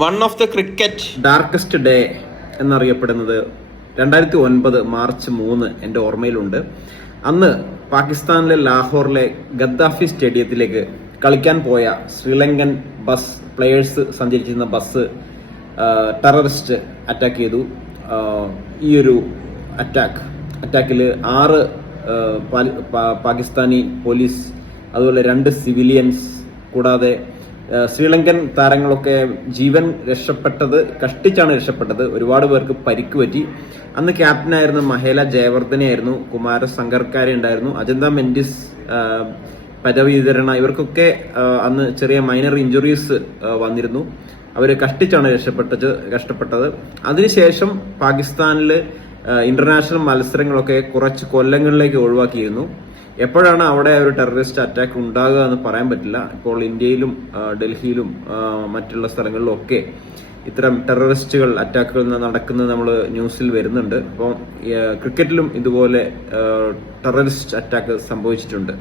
One of the cricket darkest day എന്നറിയപ്പെടുന്നത് 2009 March 3 എൻ്റെ ഓർമ്മയിലുണ്ട്. അന്ന് പാകിസ്ഥാനിലെ ലാഹോറിലെ ഗദ്ദാഫി സ്റ്റേഡിയത്തിലേക്ക് കളിക്കാൻ പോയ ശ്രീലങ്കൻ പ്ലെയേഴ്സ് സഞ്ചരിച്ചിരുന്ന ബസ് ടെററിസ്റ്റ് അറ്റാക്ക് ചെയ്തു. ഈ ഒരു അറ്റാക്കിൽ 6 പാകിസ്ഥാനി പോലീസ്, അതുപോലെ 2 സിവിലിയൻസ്, കൂടാതെ ശ്രീലങ്കൻ താരങ്ങളൊക്കെ ജീവൻ കഷ്ടിച്ചാണ് രക്ഷപ്പെട്ടത്. ഒരുപാട് പേർക്ക് പരിക്ക് പറ്റി. അന്ന് ക്യാപ്റ്റനായിരുന്ന മഹേല ജയവർദ്ധനെയായിരുന്നു, കുമാര സംഗർക്കാരെ ഉണ്ടായിരുന്നു, അജന്ത മെൻഡിസ്, പരവീതരണ, ഇവർക്കൊക്കെ അന്ന് ചെറിയ മൈനർ ഇഞ്ചുറീസ് വന്നിരുന്നു. അവര് കഷ്ടിച്ചാണ് കഷ്ടപ്പെട്ടത്. അതിനുശേഷം പാകിസ്ഥാനിൽ ഇന്റർനാഷണൽ മത്സരങ്ങളൊക്കെ കുറച്ച് കൊല്ലങ്ങളിലേക്ക് ഒഴിവാക്കിയിരുന്നു. എപ്പോഴാണ് അവിടെ ഒരു ടെററിസ്റ്റ് അറ്റാക്ക് ഉണ്ടാകുക എന്ന് പറയാൻ പറ്റില്ല. ഇപ്പോൾ ഇന്ത്യയിലും ഡൽഹിയിലും മറ്റുള്ള സ്ഥലങ്ങളിലും ഒക്കെ ഇത്തരം ടെററിസ്റ്റുകൾ അറ്റാക്കുകൾ നടക്കുന്നത് നമ്മൾ ന്യൂസിൽ വരുന്നുണ്ട്. അപ്പോൾ ക്രിക്കറ്റിലും ഇതുപോലെ ടെററിസ്റ്റ് അറ്റാക്ക് സംഭവിച്ചിട്ടുണ്ട്.